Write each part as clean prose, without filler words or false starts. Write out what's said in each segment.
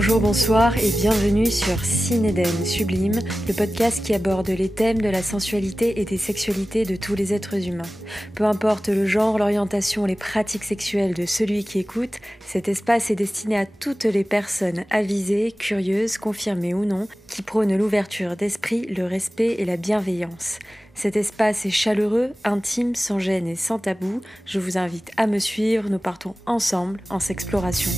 Bonjour, bonsoir et bienvenue sur Cinéden Sublime, le podcast qui aborde les thèmes de la sensualité et des sexualités de tous les êtres humains. Peu importe le genre, l'orientation, les pratiques sexuelles de celui qui écoute, cet espace est destiné à toutes les personnes avisées, curieuses, confirmées ou non, qui prônent l'ouverture d'esprit, le respect et la bienveillance. Cet espace est chaleureux, intime, sans gêne et sans tabou. Je vous invite à me suivre, nous partons ensemble en s'exploration.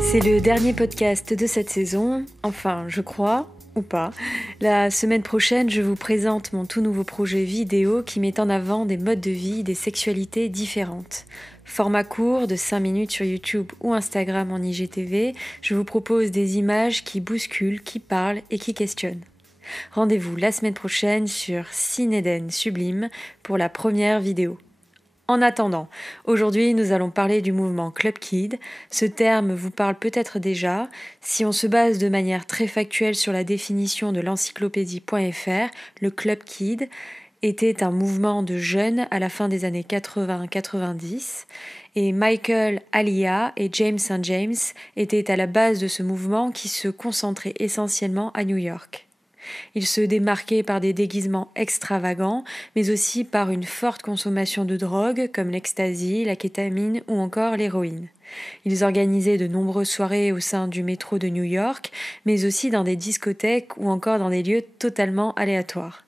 C'est le dernier podcast de cette saison, enfin je crois, ou pas. La semaine prochaine, je vous présente mon tout nouveau projet vidéo qui met en avant des modes de vie, des sexualités différentes. Format court de 5 minutes sur YouTube ou Instagram en IGTV, je vous propose des images qui bousculent, qui parlent et qui questionnent. Rendez-vous la semaine prochaine sur Cinéden Sublime pour la première vidéo. En attendant, aujourd'hui nous allons parler du mouvement Club Kid. Ce terme vous parle peut-être déjà. Si on se base de manière très factuelle sur la définition de l'encyclopédie.fr, le Club Kid était un mouvement de jeunes à la fin des années 80-90 et Michael Aliyah et James St. James étaient à la base de ce mouvement qui se concentrait essentiellement à New York. Ils se démarquaient par des déguisements extravagants, mais aussi par une forte consommation de drogues comme l'ecstasy, la kétamine ou encore l'héroïne. Ils organisaient de nombreuses soirées au sein du métro de New York, mais aussi dans des discothèques ou encore dans des lieux totalement aléatoires.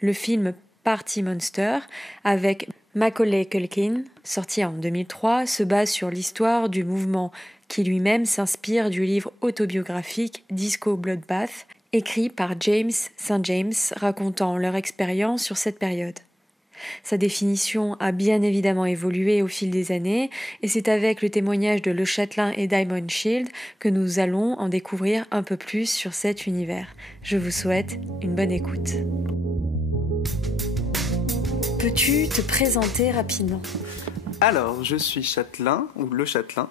Le film Party Monster, avec Macaulay Culkin, sorti en 2003, se base sur l'histoire du mouvement qui lui-même s'inspire du livre autobiographique Disco Bloodbath, écrit par James St. James, racontant leur expérience sur cette période. Sa définition a bien évidemment évolué au fil des années, et c'est avec le témoignage de Le Châtelain et Diamond Shield que nous allons en découvrir un peu plus sur cet univers. Je vous souhaite une bonne écoute. Peux-tu te présenter rapidement ? Alors, je suis Châtelain, ou Le Châtelain,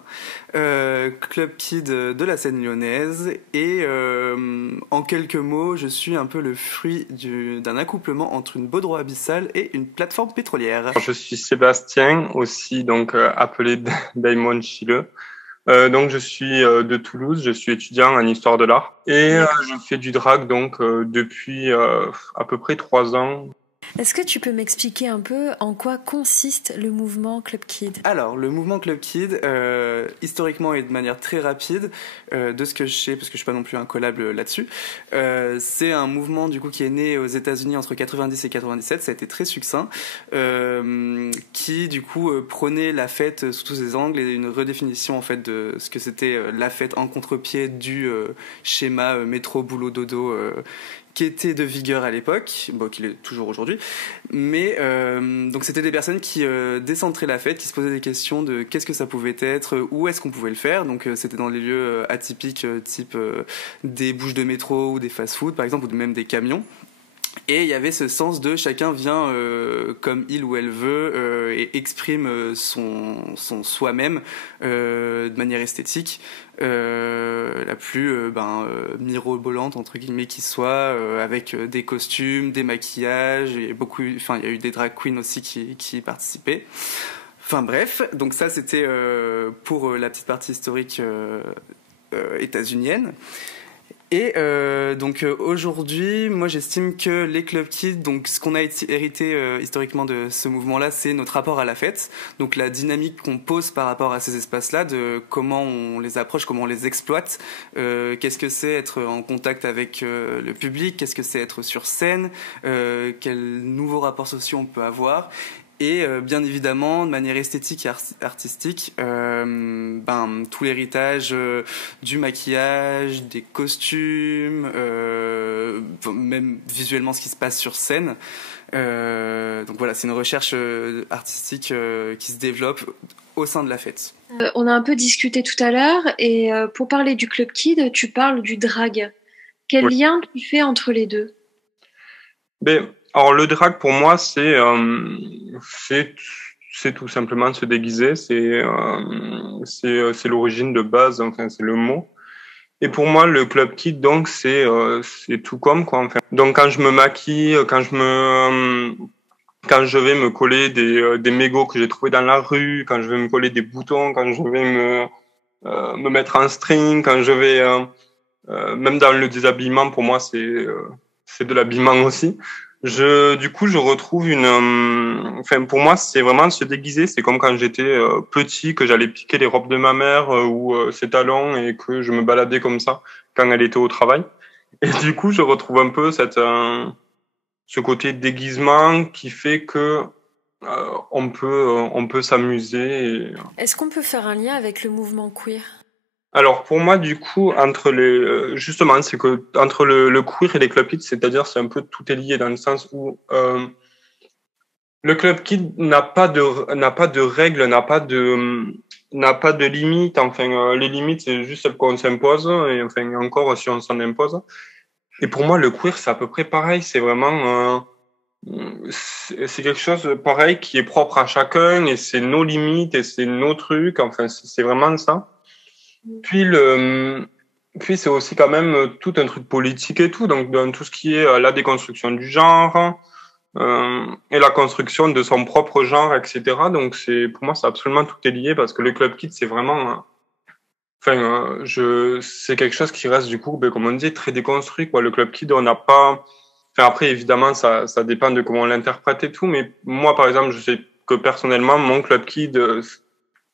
Club Kid de la scène lyonnaise, et en quelques mots, je suis un peu le fruit d'un accouplement entre une baudroie abyssale et une plateforme pétrolière. Je suis Sébastien, aussi appelé Diamond Shield. Donc je suis de Toulouse, je suis étudiant en histoire de l'art, et je fais du drag depuis à peu près 3 ans. Est-ce que tu peux m'expliquer un peu en quoi consiste le mouvement Club Kid ? Alors, le mouvement Club Kid, historiquement et de manière très rapide, de ce que je sais, parce que je suis pas non plus un collab là-dessus, c'est un mouvement du coup qui est né aux États-Unis entre 90 et 97, ça a été très succinct, qui du coup prônait la fête sous tous ses angles et une redéfinition en fait de ce que c'était la fête en contre-pied du schéma métro boulot dodo qui était de vigueur à l'époque, qu'il est toujours aujourd'hui, mais donc c'était des personnes qui décentraient la fête, qui se posaient des questions de qu'est-ce que ça pouvait être, où est-ce qu'on pouvait le faire, donc c'était dans les lieux atypiques type des bouches de métro ou des fast-food par exemple, ou même des camions. Et il y avait ce sens de chacun vient comme il ou elle veut et exprime son soi-même de manière esthétique la plus mirobolante entre guillemets qui soit, avec des costumes, des maquillages, et il y a eu des drag queens aussi qui y participaient. Enfin bref, donc ça c'était pour la petite partie historique états-unienne. Et aujourd'hui, moi j'estime que les Club Kids, donc ce qu'on a hérité historiquement de ce mouvement-là, c'est notre rapport à la fête, donc la dynamique qu'on pose par rapport à ces espaces-là, de comment on les approche, comment on les exploite, qu'est-ce que c'est être en contact avec le public, qu'est-ce que c'est être sur scène, quels nouveaux rapports sociaux on peut avoir. Et bien évidemment, de manière esthétique et artistique, tout l'héritage du maquillage, des costumes, même visuellement ce qui se passe sur scène. Donc voilà, c'est une recherche artistique qui se développe au sein de la fête. On a un peu discuté tout à l'heure, et pour parler du Club Kid, tu parles du drag. Quel lien tu fais entre les deux ? Alors le drag pour moi c'est tout simplement se déguiser, c'est l'origine de base, enfin c'est le mot. Et pour moi le Club Kid donc c'est tout comme quoi enfin. Donc quand je me maquille, quand je me quand je vais me coller des mégots que j'ai trouvés dans la rue, quand je vais me coller des boutons, quand je vais me mettre en string, quand je vais même dans le déshabillement, pour moi c'est de l'habillement aussi. Du coup, je retrouve enfin, pour moi, c'est vraiment se déguiser. C'est comme quand j'étais petit, que j'allais piquer les robes de ma mère ou ses talons et que je me baladais comme ça quand elle était au travail. Et du coup, je retrouve un peu ce côté déguisement qui fait que on peut s'amuser. Est-ce qu'on peut faire un lien avec le mouvement queer? Alors pour moi, du coup, justement, c'est que entre le queer et les club kids, c'est-à-dire c'est un peu tout est lié dans le sens où le club kid n'a pas de règles, n'a pas de limites. Enfin, les limites c'est juste celles qu'on s'impose et enfin encore si on s'en impose. Et pour moi, le queer c'est à peu près pareil. C'est vraiment c'est quelque chose pareil qui est propre à chacun et c'est nos limites et c'est nos trucs. Enfin, c'est vraiment ça. Puis puis c'est aussi quand même tout un truc politique et tout, donc dans tout ce qui est la déconstruction du genre et la construction de son propre genre, etc. Donc pour moi c'est absolument tout est lié parce que le club kid c'est vraiment, c'est quelque chose qui reste du coup, ben, comme on dit, très déconstruit quoi. Le club kid on n'a pas, enfin après évidemment ça dépend de comment on l'interprète et tout, mais moi par exemple je sais que personnellement mon club kid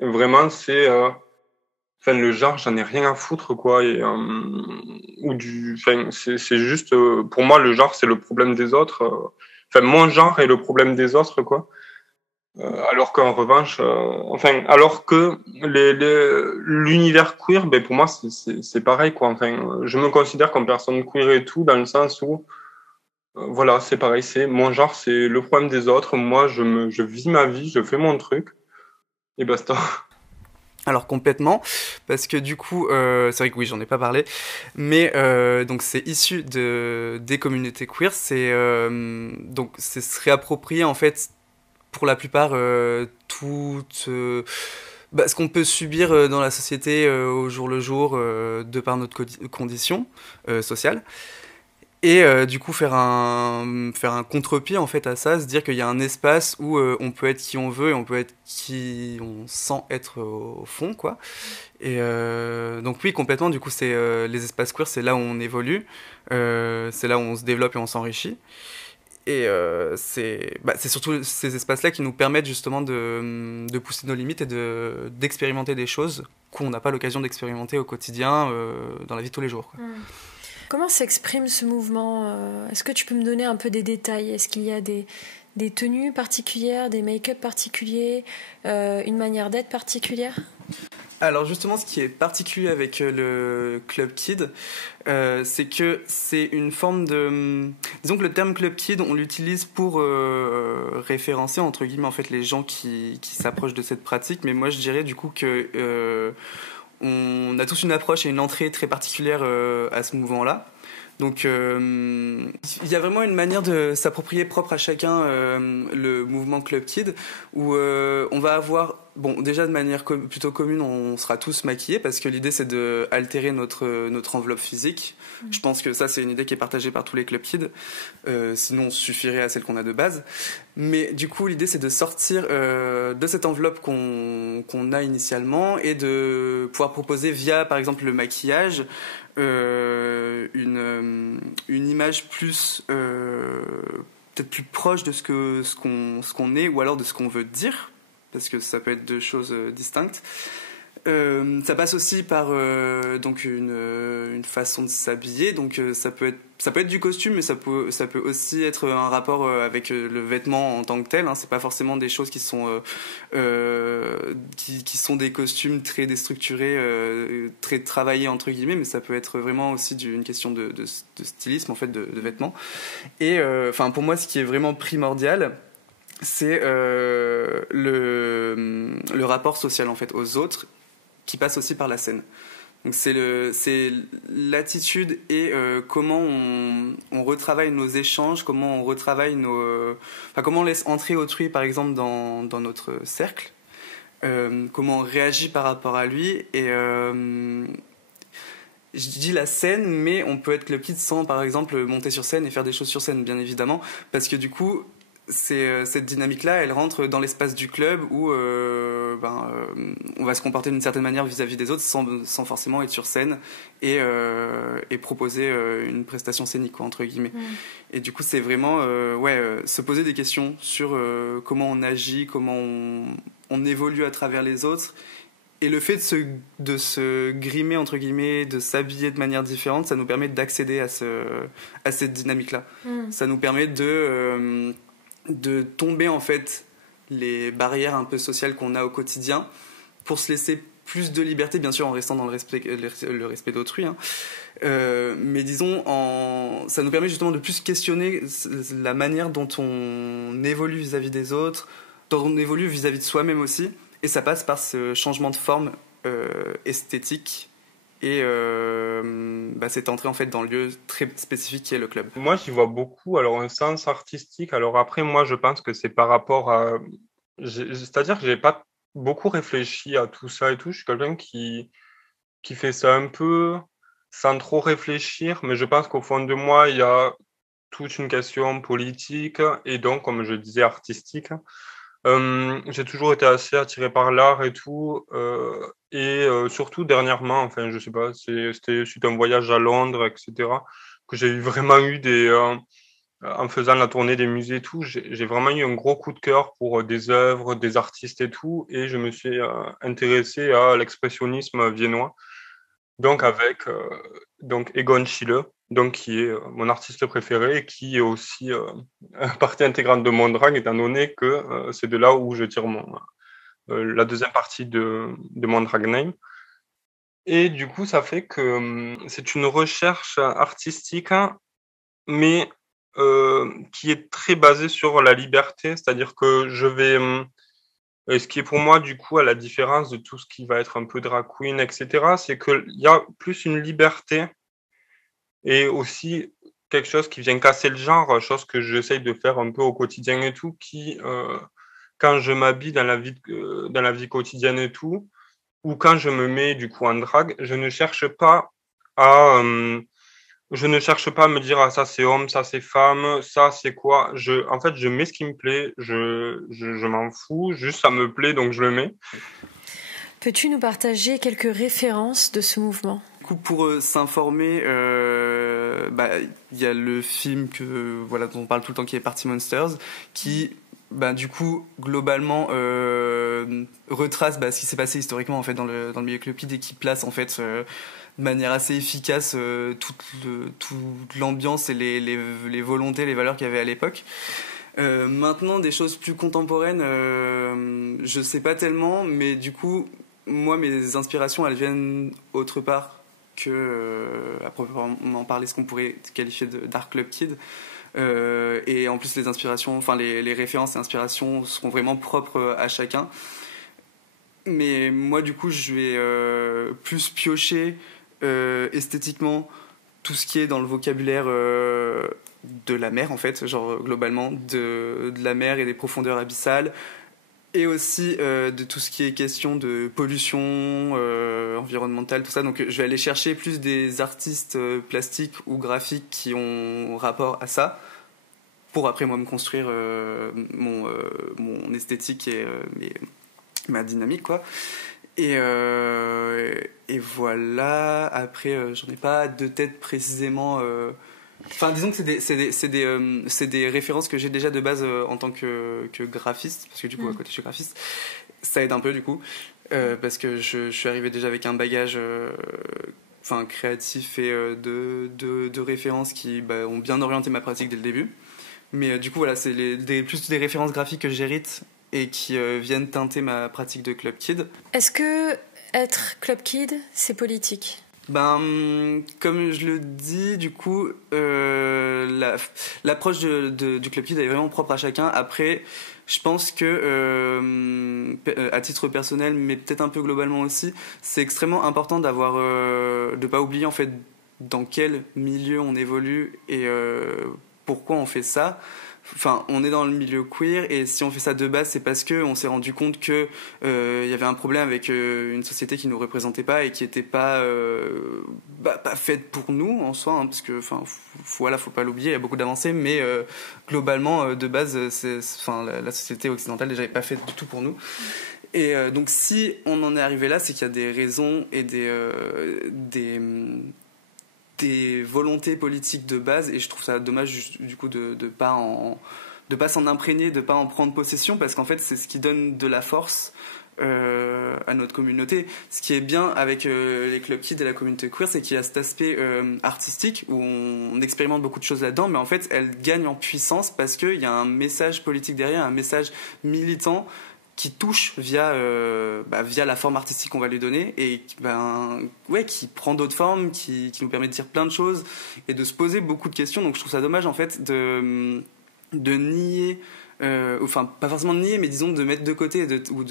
vraiment c'est enfin, le genre, j'en ai rien à foutre, quoi. Enfin, c'est juste, pour moi, le genre, c'est le problème des autres. Enfin, mon genre est le problème des autres, quoi. Alors qu'en revanche, enfin, alors que l'univers queer, ben, pour moi, c'est pareil, quoi. Enfin, je me considère comme personne queer et tout, dans le sens où, voilà, c'est pareil, c'est mon genre, c'est le problème des autres. Moi, je vis ma vie, je fais mon truc, et basta. Alors complètement, parce que du coup, c'est vrai que oui, j'en ai pas parlé, mais donc c'est issu des communautés queer, donc c'est se réapproprier en fait pour la plupart tout ce qu'on peut subir dans la société au jour le jour de par notre condition sociale. Et du coup faire un contre-pied en fait à ça, se dire qu'il y a un espace où on peut être qui on veut et on peut être qui on sent être au fond quoi. Et donc oui complètement du coup c'est les espaces queer c'est là où on évolue, c'est là où on se développe et on s'enrichit. Et c'est surtout ces espaces-là qui nous permettent justement de pousser nos limites et d'expérimenter des choses qu'on n'a pas l'occasion d'expérimenter au quotidien dans la vie de tous les jours quoi. Comment s'exprime ce mouvement? Est-ce que tu peux me donner un peu des détails? Est-ce qu'il y a des tenues particulières, des make-up particuliers, une manière d'être particulière? Alors justement, ce qui est particulier avec le Club Kid, c'est que c'est une forme de... Disons que le terme Club Kid, on l'utilise pour référencer, entre guillemets, en fait, les gens qui s'approchent de cette pratique. Mais moi, je dirais du coup que on a tous une approche et une entrée très particulière à ce mouvement-là. Donc il y a vraiment une manière de s'approprier propre à chacun le mouvement Club Kid où on va avoir, bon déjà de manière plutôt commune on sera tous maquillés parce que l'idée c'est de altérer notre enveloppe physique. Je pense que ça c'est une idée qui est partagée par tous les Club Kids, sinon on suffirait à celle qu'on a de base. Mais du coup l'idée c'est de sortir de cette enveloppe qu'on a initialement et de pouvoir proposer via par exemple le maquillage une image plus peut-être plus proche de ce qu'on est ou alors de ce qu'on veut dire parce que ça peut être deux choses distinctes. Ça passe aussi par donc une façon de s'habiller, donc ça peut être du costume, mais ça peut aussi être un rapport avec le vêtement en tant que tel. Hein. C'est pas forcément des choses qui sont des costumes très déstructurés, très travaillés entre guillemets, mais ça peut être vraiment aussi une question de stylisme en fait de vêtements. Et enfin pour moi, ce qui est vraiment primordial, c'est le rapport social en fait aux autres qui passe aussi par la scène. Donc c'est l'attitude et comment on retravaille nos échanges, comment on retravaille comment on laisse entrer autrui par exemple dans notre cercle, comment on réagit par rapport à lui et je dis la scène, mais on peut être Club Kid sans par exemple monter sur scène et faire des choses sur scène bien évidemment parce que du coup cette dynamique-là, elle rentre dans l'espace du club où on va se comporter d'une certaine manière vis-à-vis des autres sans forcément être sur scène et proposer une prestation scénique, quoi, entre guillemets. Et du coup, c'est vraiment se poser des questions sur comment on agit, comment on évolue à travers les autres. Et le fait de se grimer, entre guillemets, de s'habiller de manière différente, ça nous permet d'accéder à cette dynamique-là. Ça nous permet de tomber, en fait, les barrières un peu sociales qu'on a au quotidien pour se laisser plus de liberté, bien sûr en restant dans le respect d'autrui. Hein. Mais disons, ça nous permet justement de plus questionner la manière dont on évolue vis-à-vis des autres, dont on évolue vis-à-vis de soi-même aussi. Et ça passe par ce changement de forme esthétique et cette entrée en fait dans le lieu très spécifique qui est le club. Moi, j'y vois beaucoup. Alors, un sens artistique. Alors après, moi, je pense que c'est par rapport à... C'est-à-dire que j'ai pas beaucoup réfléchi à tout ça et tout. Je suis quelqu'un qui fait ça un peu sans trop réfléchir. Mais je pense qu'au fond de moi, il y a toute une question politique et donc, comme je disais, artistique. J'ai toujours été assez attiré par l'art et tout, surtout dernièrement, enfin, je sais pas, c'était suite à un voyage à Londres, etc., que j'ai vraiment eu en faisant la tournée des musées et tout, j'ai vraiment eu un gros coup de cœur pour des œuvres, des artistes et tout, et je me suis intéressé à l'expressionnisme viennois. Donc avec Egon Schiele, donc qui est mon artiste préféré et qui est aussi partie intégrante de mon drag, étant donné que c'est de là où je tire la deuxième partie de mon drag name. Et du coup, ça fait que c'est une recherche artistique, hein, mais qui est très basée sur la liberté, c'est-à-dire que je vais... Et ce qui est pour moi, du coup, à la différence de tout ce qui va être un peu drag queen, etc., c'est qu'il y a plus une liberté et aussi quelque chose qui vient casser le genre, chose que j'essaye de faire un peu au quotidien et tout, quand je m'habille dans la vie quotidienne et tout, ou quand je me mets, du coup, en drag, à... je ne cherche pas à me dire ah ça c'est homme, ça c'est femme, ça c'est quoi. En fait, je mets ce qui me plaît, je m'en fous, juste ça me plaît donc je le mets. Peux-tu nous partager quelques références de ce mouvement ? Du coup, pour s'informer, il y a le film dont on parle tout le temps qui est Party Monsters, qui du coup globalement retrace ce qui s'est passé historiquement en fait dans le milieu Club Kid et qui place en fait de manière assez efficace toute l'ambiance et les volontés, les valeurs qu'il y avait à l'époque. Maintenant, des choses plus contemporaines, je sais pas tellement, mais du coup, moi, mes inspirations, elles viennent autre part que, à proprement parler, ce qu'on pourrait qualifier de Dark Club Kid. Et en plus, les inspirations, enfin les références et inspirations seront vraiment propres à chacun. Mais moi, du coup, je vais plus piocher esthétiquement tout ce qui est dans le vocabulaire de la mer en fait, genre globalement de la mer et des profondeurs abyssales, et aussi de tout ce qui est question de pollution environnementale, tout ça. Donc je vais aller chercher plus des artistes plastiques ou graphiques qui ont rapport à ça pour après moi me construire mon esthétique et ma dynamique quoi. Et voilà, après, j'en ai pas de tête précisément. Enfin, disons que c'est des références que j'ai déjà de base en tant que graphiste, parce que du coup, à côté, je suis graphiste. Ça aide un peu, du coup, parce que je suis arrivé déjà avec un bagage créatif et de références qui ont bien orienté ma pratique dès le début. Mais du coup, voilà, c'est plus des références graphiques que j'hérite et qui viennent teinter ma pratique de Club Kid. Est-ce que être Club Kid, c'est politique ? Comme je le dis, du coup, l'approche du Club Kid est vraiment propre à chacun. Après, je pense que, à titre personnel, mais peut-être un peu globalement aussi, c'est extrêmement important de pas oublier en fait dans quel milieu on évolue et pourquoi on fait ça. Enfin, on est dans le milieu queer et si on fait ça de base, c'est parce que on s'est rendu compte que y avait un problème avec une société qui nous représentait pas et qui était pas pas faite pour nous en soi, hein, parce que voilà, faut pas l'oublier, il y a beaucoup d'avancées, mais globalement de base, la société occidentale déjà est pas faite du tout pour nous. Et donc si on en est arrivé là, c'est qu'il y a des raisons et des volontés politiques de base, et je trouve ça dommage du coup de pas s'en imprégner, de pas en prendre possession, parce qu'en fait c'est ce qui donne de la force à notre communauté. Ce qui est bien avec les club kids et la communauté queer, c'est qu'il y a cet aspect artistique où on expérimente beaucoup de choses là-dedans, mais en fait elle gagne en puissance parce qu'il y a un message politique derrière, un message militant qui touche via la forme artistique qu'on va lui donner et qui prend d'autres formes, qui nous permet de dire plein de choses et de se poser beaucoup de questions. Donc je trouve ça dommage en fait de nier, pas forcément de nier, mais disons de mettre de côté ou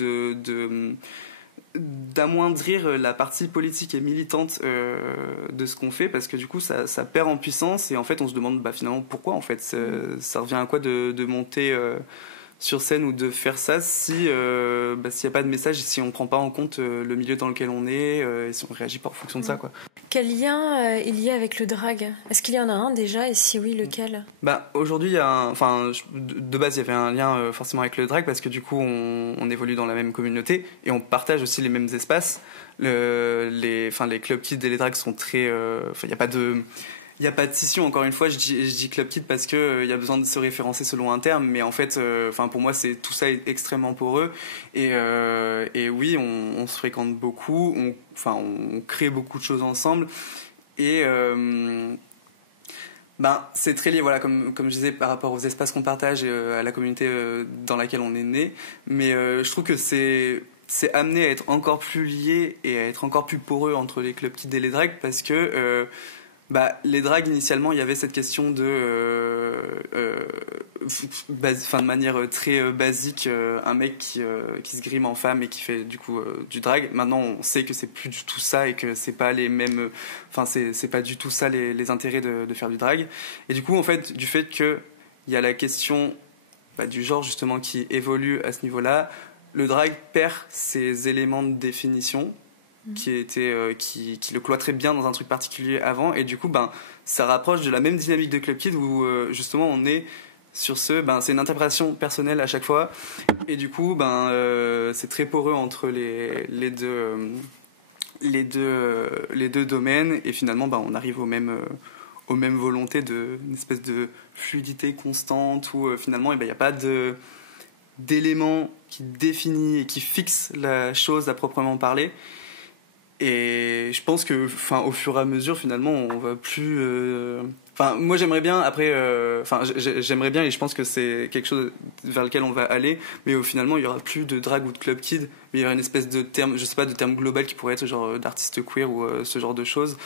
d'amoindrir la partie politique et militante de ce qu'on fait, parce que du coup ça perd en puissance et en fait on se demande finalement pourquoi en fait ça revient à quoi de monter sur scène ou de faire ça s'il n'y a pas de message et si on ne prend pas en compte le milieu dans lequel on est et si on réagit pas en fonction de ça, quoi. Quel lien il y a avec le drag ? Est-ce qu'il y en a un déjà, et si oui, lequel ? Aujourd'hui, il y a de base, il y avait un lien forcément avec le drag parce que du coup, on évolue dans la même communauté et on partage aussi les mêmes espaces. Les club kids et les drags sont très... Il n'y a pas de scission, encore une fois, je dis club kid parce qu'il y a besoin de se référencer selon un terme, mais en fait, pour moi, tout ça est extrêmement poreux. Et oui, on se fréquente beaucoup, on crée beaucoup de choses ensemble. Et c'est très lié, voilà, comme je disais, par rapport aux espaces qu'on partage et à la communauté dans laquelle on est né. Mais je trouve que c'est amené à être encore plus lié et à être encore plus poreux entre les club kids et les drags parce que... les drags, initialement, il y avait cette question de manière très basique, un mec qui se grime en femme et qui fait du coup du drag. Maintenant, on sait que c'est plus du tout ça et que c'est pas les mêmes, c'est pas du tout ça les intérêts de faire du drag. Et du coup, en fait, du fait que il y a la question du genre justement qui évolue à ce niveau-là, le drag perd ses éléments de définition qui le cloîtrait bien dans un truc particulier avant, et du coup ça rapproche de la même dynamique de Club Kid où justement on est sur c'est une interprétation personnelle à chaque fois, et du coup c'est très poreux entre les deux domaines, et finalement on arrive aux mêmes volontés d'une espèce de fluidité constante où finalement il n'y a pas d'élément qui définit et qui fixe la chose à proprement parler. Et je pense que au fur et à mesure finalement on va plus moi j'aimerais bien après j'aimerais bien, et je pense que c'est quelque chose vers lequel on va aller, mais finalement il y aura plus de drag ou de club kid, mais il y aura une espèce de terme, je sais pas, de terme global qui pourrait être genre d'artiste queer ou ce genre de choses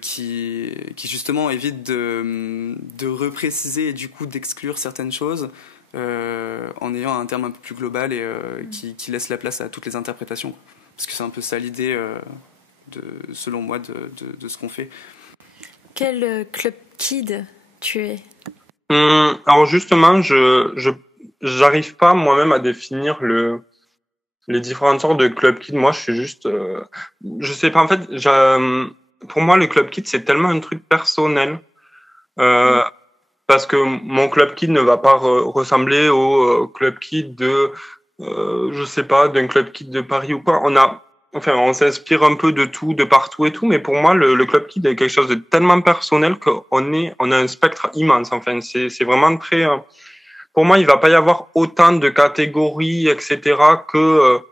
qui justement évite de repréciser et du coup d'exclure certaines choses en ayant un terme un peu plus global et qui laisse la place à toutes les interprétations. Parce que c'est un peu ça l'idée, selon moi, de ce qu'on fait. Quel club kid tu es ? Alors justement, je j'arrive pas moi-même à définir les différentes sortes de club kid. Moi, je suis juste... je sais pas, en fait, pour moi, le club kid, c'est tellement un truc personnel. Parce que mon club kid ne va pas ressembler au club kid je sais pas, d'un club kid de Paris ou quoi. On s'inspire un peu de tout, de partout et tout, mais pour moi, le club kid est quelque chose de tellement personnel on a un spectre immense. Enfin, c'est vraiment très, pour moi, il va pas y avoir autant de catégories, etc., que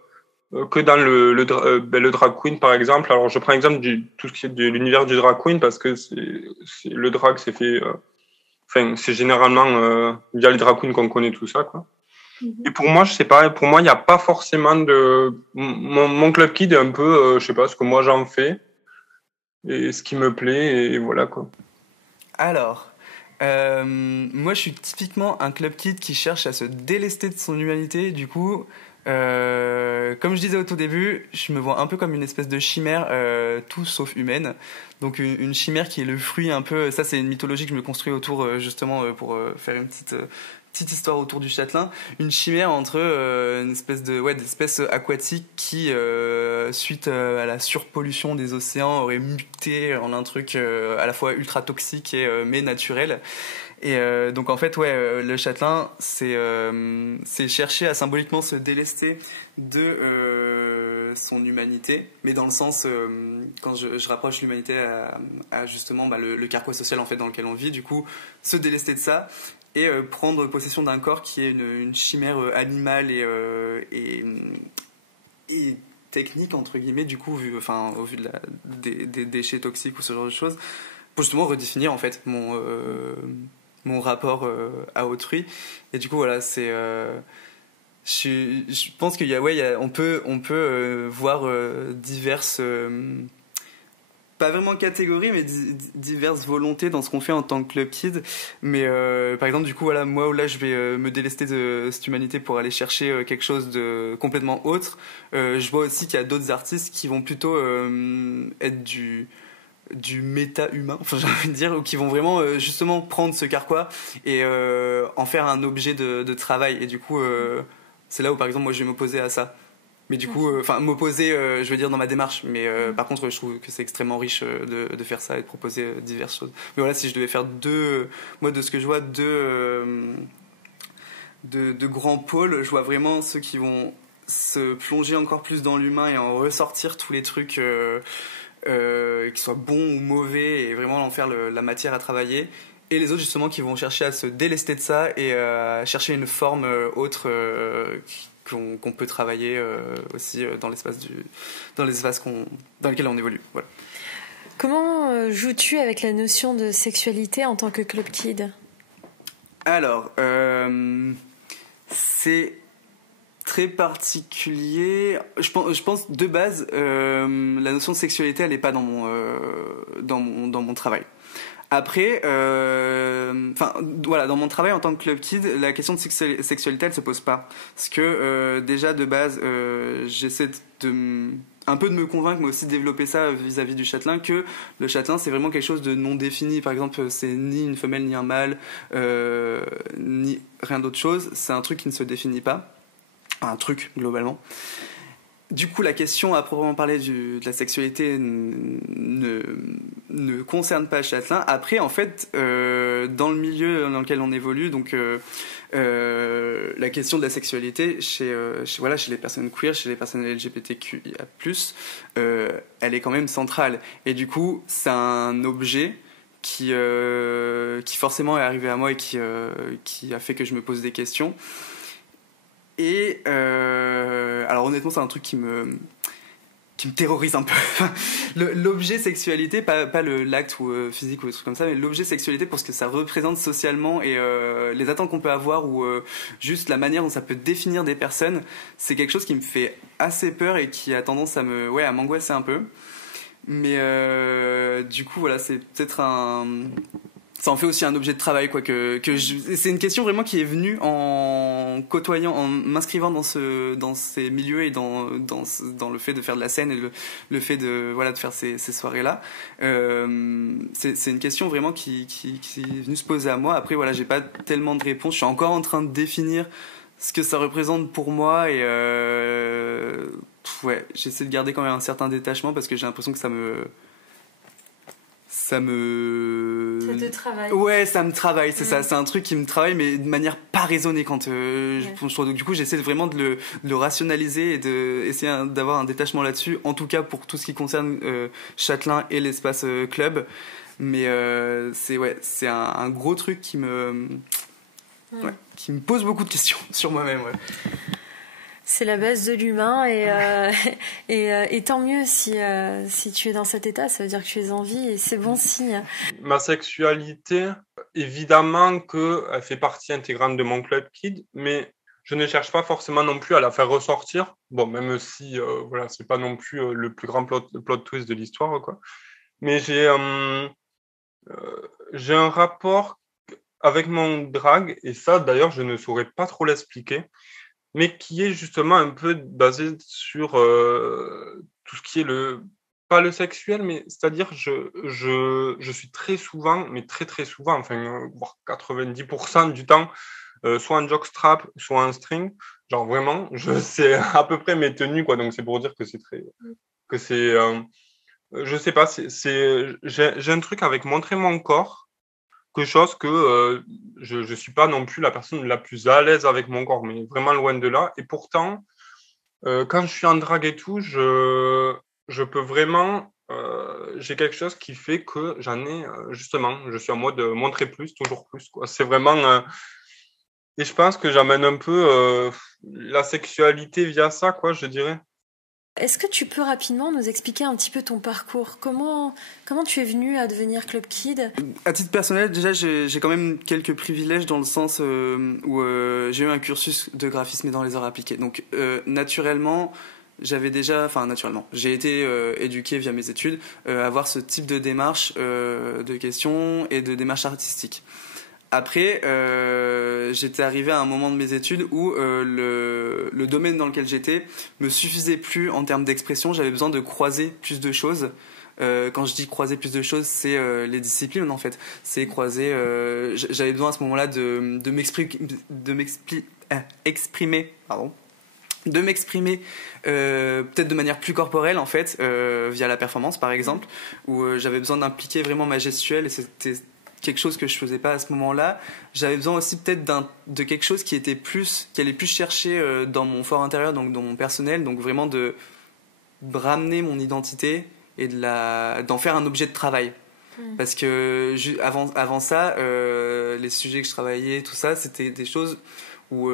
dans le drag queen, par exemple. Alors, je prends l'exemple tout ce qui est de l'univers du drag queen parce que le drag, c'est fait, c'est généralement, via les drag queens qu'on connaît tout ça, quoi. Et pour moi, je sais pas, pour moi, il n'y a pas forcément mon club kid est un peu, je sais pas, ce que moi j'en fais et ce qui me plaît, et voilà, quoi. Alors, moi je suis typiquement un club kid qui cherche à se délester de son humanité, du coup, Comme je disais au tout début, je me vois un peu comme une espèce de chimère, tout sauf humaine. Donc une chimère qui est le fruit un peu. Ça, c'est une mythologie que je me construis autour, justement, pour faire une petite histoire autour du châtelain. Une chimère entre une espèce d'espèce aquatique qui, suite à la surpollution des océans, aurait muté en un truc à la fois ultra toxique et mais naturel. Et donc en fait, le châtelain, c'est chercher à symboliquement se délester de son humanité, mais dans le sens, quand je rapproche l'humanité à justement le carquois social en fait dans lequel on vit, du coup, se délester de ça et prendre possession d'un corps qui est une chimère animale et technique entre guillemets, du coup, au vu des déchets toxiques ou ce genre de choses, pour justement redéfinir en fait mon rapport à autrui. Et du coup, voilà, je pense on peut voir diverses, pas vraiment catégories, mais diverses volontés dans ce qu'on fait en tant que Club Kid. Mais par exemple, du coup, voilà, moi, là, je vais me délester de cette humanité pour aller chercher quelque chose de complètement autre. Je vois aussi qu'il y a d'autres artistes qui vont plutôt être du méta-humain, enfin j'ai envie de dire, ou qui vont vraiment justement prendre ce carquois et en faire un objet de travail. Et du coup, c'est là où par exemple moi je vais m'opposer à ça. Mais du coup, m'opposer, je veux dire dans ma démarche. Mais par contre, je trouve que c'est extrêmement riche de faire ça et de proposer diverses choses. Mais voilà, si je devais faire moi de ce que je vois, de grands pôles, je vois vraiment ceux qui vont se plonger encore plus dans l'humain et en ressortir tous les trucs qui soient bons ou mauvais et vraiment en faire la matière à travailler, et les autres justement qui vont chercher à se délester de ça et à chercher une forme autre qu'on peut travailler aussi dans l'espace dans lequel on évolue. Voilà. Comment joues-tu avec la notion de sexualité en tant que Club Kid ? Alors, c'est très particulier. Je pense de base, la notion de sexualité, elle n'est pas dans mon travail. Après, voilà, dans mon travail en tant que Club Kid, la question de sexualité, elle se pose pas. Parce que déjà de base, j'essaie un peu de me convaincre, mais aussi de développer ça vis-à-vis du châtelain, que le châtelain, c'est vraiment quelque chose de non défini. Par exemple, c'est ni une femelle, ni un mâle, ni rien d'autre chose. C'est un truc qui ne se définit pas. Un truc, globalement. Du coup, la question à proprement parler de la sexualité ne concerne pas le châtelain. Après, en fait, dans le milieu dans lequel on évolue, donc la question de la sexualité chez les personnes queer, chez les personnes LGBTQIA+, elle est quand même centrale. Et du coup, c'est un objet qui forcément est arrivé à moi et qui a fait que je me pose des questions. Et alors honnêtement, c'est un truc qui me terrorise un peu. L'objet sexualité, pas l'acte ou physique ou des trucs comme ça, mais l'objet sexualité pour ce que ça représente socialement et les attentes qu'on peut avoir ou juste la manière dont ça peut définir des personnes, c'est quelque chose qui me fait assez peur et qui a tendance à m'angoisser un peu. Mais du coup, voilà, c'est peut-être ça en fait aussi un objet de travail, quoi, c'est une question vraiment qui est venue en côtoyant, en m'inscrivant dans ces milieux et dans le fait de faire de la scène et le fait de faire ces soirées-là. C'est une question vraiment qui est venue se poser à moi. Après, voilà, j'ai pas tellement de réponses. Je suis encore en train de définir ce que ça représente pour moi et j'essaie de garder quand même un certain détachement parce que j'ai l'impression que ça te travaille. Ouais, ça me travaille, c'est ça. C'est un truc qui me travaille, mais de manière pas raisonnée quand donc du coup, j'essaie vraiment de le rationaliser et d'essayer d'avoir un détachement là-dessus. En tout cas, pour tout ce qui concerne Châtelain et l'espace club. Mais c'est un gros truc qui me pose beaucoup de questions sur moi-même. Ouais. C'est la base de l'humain et tant mieux si tu es dans cet état, ça veut dire que tu es en vie et c'est bon signe. Ma sexualité, évidemment qu'elle fait partie intégrante de mon Club Kid, mais je ne cherche pas forcément non plus à la faire ressortir. Bon, même si c'est pas non plus le plus grand plot twist de l'histoire, quoi. Mais j'ai un rapport avec mon drag, et ça d'ailleurs je ne saurais pas trop l'expliquer. mais qui est justement un peu basé sur tout ce qui est pas le sexuel, mais c'est-à-dire je suis très souvent, mais très très souvent, enfin voire 90% du temps, soit en jockstrap, soit en string. Genre vraiment, je sais à peu près mes tenues, quoi. Donc c'est pour dire que je sais pas, j'ai un truc avec montrer mon corps, quelque chose que je suis pas non plus la personne la plus à l'aise avec mon corps, mais vraiment loin de là. Et pourtant, quand je suis en drague et tout, je peux vraiment, j'ai quelque chose qui fait que j'en ai, justement, je suis en mode montrer plus, toujours plus, quoi. C'est vraiment, et je pense que j'amène un peu la sexualité via ça, quoi, je dirais. Est-ce que tu peux rapidement nous expliquer un petit peu ton parcours? Comment tu es venu à devenir Club Kid? À titre personnel, déjà, j'ai quand même quelques privilèges dans le sens où j'ai eu un cursus de graphisme et dans les arts appliqués. Donc, naturellement, j'ai été éduqué via mes études à avoir ce type de démarche, de questions et de démarche artistique. Après, j'étais arrivé à un moment de mes études où le domaine dans lequel j'étais me suffisait plus en termes d'expression. J'avais besoin de croiser plus de choses. Quand je dis croiser plus de choses, c'est les disciplines en fait. C'est croiser. J'avais besoin à ce moment-là de m'exprimer, pardon. De m'exprimer peut-être de manière plus corporelle en fait, via la performance par exemple, où j'avais besoin d'impliquer vraiment ma gestuelle et c'était quelque chose que je faisais pas à ce moment-là. J'avais besoin aussi peut-être de quelque chose qui allait plus chercher dans mon fort intérieur, donc dans mon personnel, donc vraiment de ramener mon identité et d'en faire un objet de travail. Parce que avant ça, les sujets que je travaillais, tout ça, c'était des choses où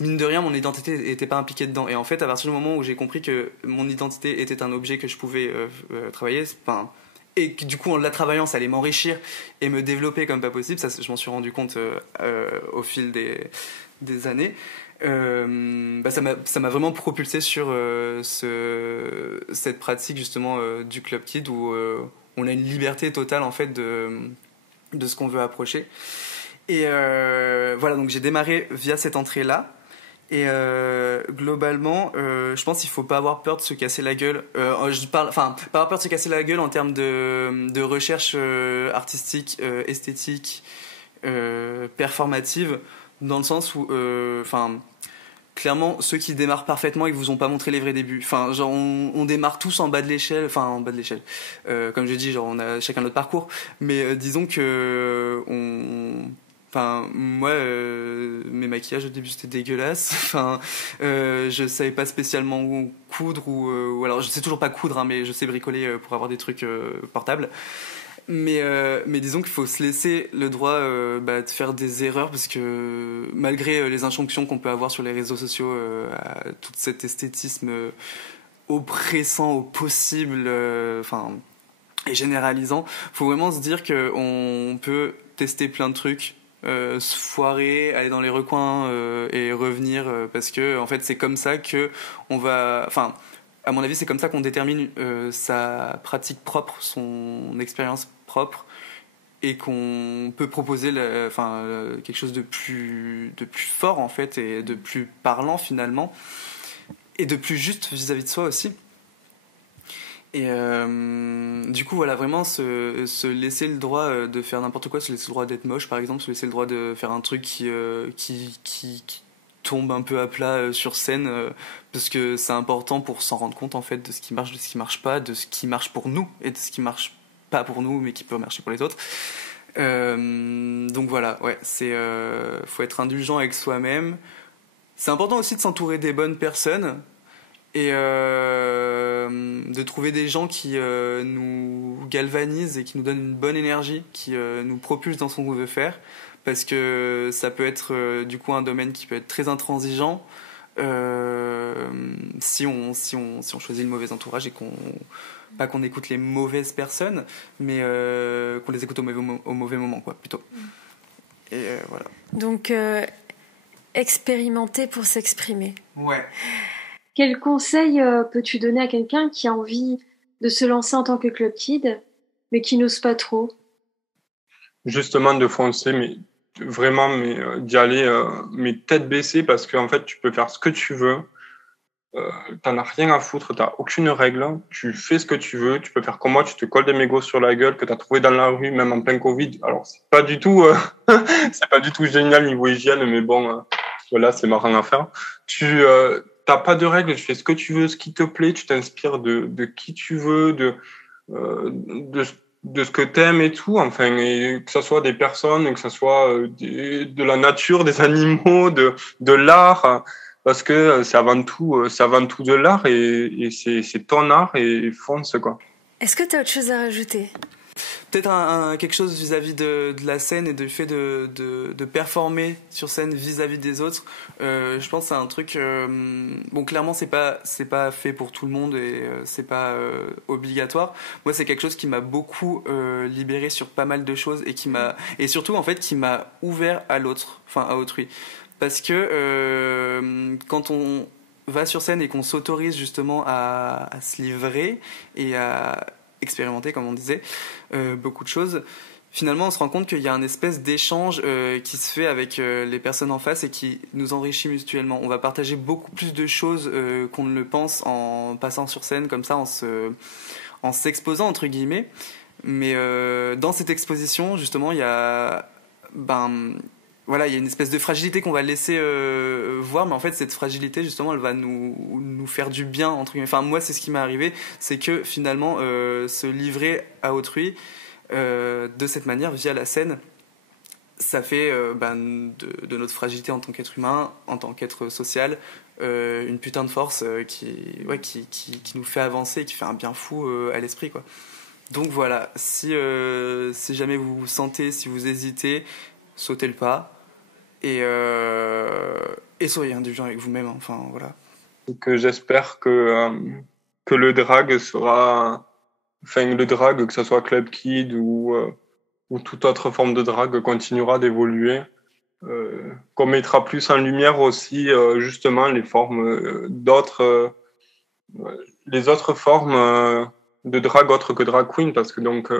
mine de rien mon identité n'était pas impliquée dedans. Et en fait, à partir du moment où j'ai compris que mon identité était un objet que je pouvais travailler, et que du coup en la travaillant ça allait m'enrichir et me développer comme pas possible, ça je m'en suis rendu compte au fil des années. Ça m'a vraiment propulsé sur cette pratique justement du Club Kid où on a une liberté totale en fait de ce qu'on veut approcher. Et voilà, donc j'ai démarré via cette entrée là. Et globalement, je pense qu'il faut pas avoir peur de se casser la gueule. Pas avoir peur de se casser la gueule en termes de recherche artistique, esthétique, performative, dans le sens où, clairement, ceux qui démarrent parfaitement, ils vous ont pas montré les vrais débuts. Enfin, genre, on démarre tous en bas de l'échelle. Enfin, en bas de l'échelle. Comme je dis, genre, on a chacun notre parcours. Mais disons que moi, mes maquillages au début c'était dégueulasse. Je savais pas spécialement où coudre ou alors je sais toujours pas coudre, hein, mais je sais bricoler pour avoir des trucs portables. Mais disons qu'il faut se laisser le droit de faire des erreurs parce que malgré les injonctions qu'on peut avoir sur les réseaux sociaux, à tout cet esthétisme oppressant au possible, et généralisant, faut vraiment se dire que on peut tester plein de trucs. Se foirer, aller dans les recoins et revenir parce que en fait c'est comme ça que on va, à mon avis c'est comme ça qu'on détermine sa pratique propre, son expérience propre et qu'on peut proposer quelque chose de plus fort en fait et de plus parlant finalement et de plus juste vis-à-vis de soi aussi. Et du coup voilà, vraiment se laisser le droit de faire n'importe quoi, se laisser le droit d'être moche par exemple, se laisser le droit de faire un truc qui tombe un peu à plat sur scène, parce que c'est important pour s'en rendre compte en fait de ce qui marche, de ce qui marche pas, de ce qui marche pour nous et de ce qui marche pas pour nous mais qui peut marcher pour les autres. Donc voilà, ouais, faut être indulgent avec soi-même. C'est important aussi de s'entourer des bonnes personnes et de trouver des gens qui nous galvanisent et qui nous donnent une bonne énergie, qui nous propulsent dans ce qu'on veut faire, parce que ça peut être du coup un domaine qui peut être très intransigeant si on choisit le mauvais entourage et pas qu'on écoute les mauvaises personnes, mais qu'on les écoute au mauvais moment, quoi, plutôt. Et voilà. Donc expérimenter pour s'exprimer. Ouais. Quel conseil peux-tu donner à quelqu'un qui a envie de se lancer en tant que Club Kid, mais qui n'ose pas trop? Justement, de foncer, mais vraiment d'y aller mais tête baissée parce qu'en fait, tu peux faire ce que tu veux. T'en as rien à foutre, t'as aucune règle, tu fais ce que tu veux, tu peux faire comme moi, tu te colles des mégots sur la gueule que t'as trouvé dans la rue, même en plein Covid. Alors c'est pas du tout, c'est pas du tout génial niveau hygiène, mais bon, voilà, c'est marrant à faire. T'as pas de règles, tu fais ce que tu veux, ce qui te plaît, tu t'inspires de qui tu veux, de ce que t'aimes et tout, enfin, et que ce soit des personnes, que ce soit de la nature, des animaux, de l'art. Parce que c'est avant tout de l'art et c'est ton art et fonce quoi. Est-ce que tu as autre chose à rajouter ? Peut-être quelque chose vis-à-vis de la scène et du fait de performer sur scène vis-à-vis des autres. Je pense que c'est un truc. Bon, clairement, c'est pas fait pour tout le monde et c'est pas obligatoire. Moi, c'est quelque chose qui m'a beaucoup libéré sur pas mal de choses et surtout en fait qui m'a ouvert à l'autre, enfin à autrui. Parce que quand on va sur scène et qu'on s'autorise justement à se livrer et à expérimenter, comme on disait, beaucoup de choses, finalement on se rend compte qu'il y a un espèce d'échange qui se fait avec les personnes en face et qui nous enrichit mutuellement. On va partager beaucoup plus de choses qu'on ne le pense en passant sur scène comme ça, en s'exposant entre guillemets. Mais dans cette exposition, justement, il y a voilà, il y a une espèce de fragilité qu'on va laisser voir, mais en fait cette fragilité justement elle va nous faire du bien entre guillemets. Enfin moi c'est ce qui m'est arrivé, c'est que finalement se livrer à autrui de cette manière via la scène, ça fait de notre fragilité en tant qu'être humain, en tant qu'être social, une putain de force qui nous fait avancer et qui fait un bien fou à l'esprit quoi. Donc voilà, si jamais vous vous sentez, si vous hésitez, sautez le pas et soyez indulgent avec vous-même. Enfin voilà. Donc j'espère que le drag sera, enfin le drag, que ce soit Club Kid ou toute autre forme de drag, continuera d'évoluer. Qu'on mettra plus en lumière aussi justement les formes les autres formes de drag autres que drag queen parce que donc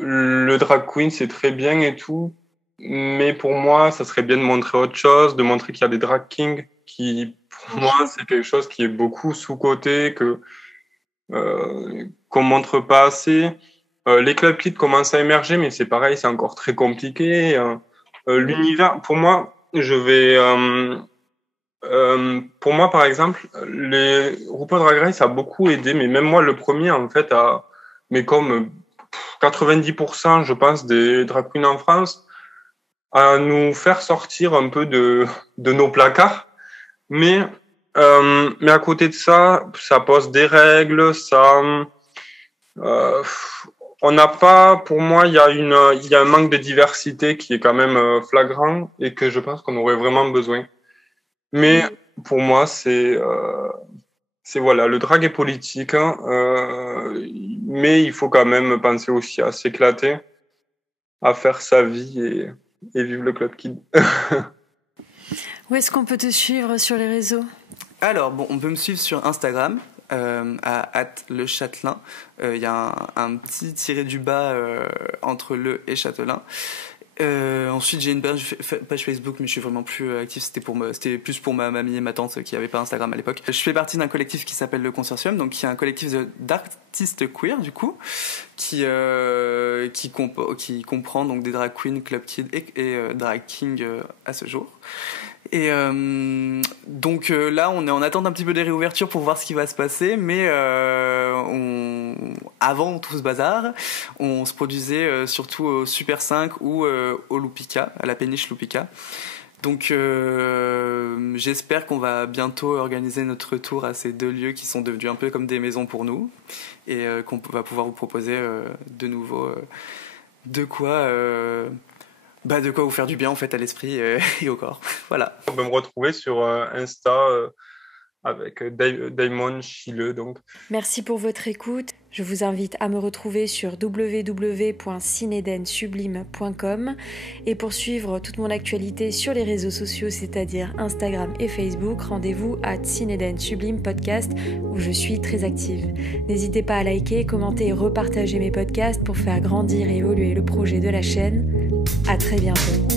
le drag queen c'est très bien et tout, mais pour moi ça serait bien de montrer autre chose, de montrer qu'il y a des drag kings qui pour moi c'est quelque chose qui est beaucoup sous-coté, qu'on montre pas assez. Les clubs kids commencent à émerger, mais c'est pareil, c'est encore très compliqué. L'univers, pour moi, pour moi, par exemple, les RuPaul Drag Race a beaucoup aidé, mais même moi, le premier, en fait, mais comme 90%, je pense, des drag queens en France, à nous faire sortir un peu de nos placards. Mais à côté de ça, ça pose des règles, on n'a pas, pour moi, il y a un manque de diversité qui est quand même flagrant et que je pense qu'on aurait vraiment besoin. Mais pour moi, c'est voilà, le drag est politique, hein, mais il faut quand même penser aussi à s'éclater, à faire sa vie et vivre le Club Kid. Où est-ce qu'on peut te suivre sur les réseaux ? Alors, bon, on peut me suivre sur Instagram, à @lechâtelain. Il y a un petit tiré du bas entre le et Châtelain. Ensuite, j'ai une page Facebook, mais je suis vraiment plus actif. C'était plus pour ma mamie et ma tante qui n'avaient pas Instagram à l'époque. Je fais partie d'un collectif qui s'appelle le Consortium, donc qui est un collectif d'artistes queer du coup, qui comprend donc des drag queens, club kids et drag king à ce jour. Et donc là, on est en attente un petit peu des réouvertures pour voir ce qui va se passer, mais avant tout ce bazar, on se produisait surtout au Super 5 ou au Lupica, à la péniche Lupica. Donc j'espère qu'on va bientôt organiser notre retour à ces deux lieux qui sont devenus un peu comme des maisons pour nous et qu'on va pouvoir vous proposer de nouveau de quoi vous faire du bien en fait à l'esprit et au corps. Voilà. On peut me retrouver sur Insta avec Daimon Chileux donc. Merci pour votre écoute. Je vous invite à me retrouver sur www.cinedensublime.com et pour suivre toute mon actualité sur les réseaux sociaux, c'est-à-dire Instagram et Facebook, rendez-vous à Cineden Sublime Podcast où je suis très active. N'hésitez pas à liker, commenter et repartager mes podcasts pour faire grandir et évoluer le projet de la chaîne. À très bientôt.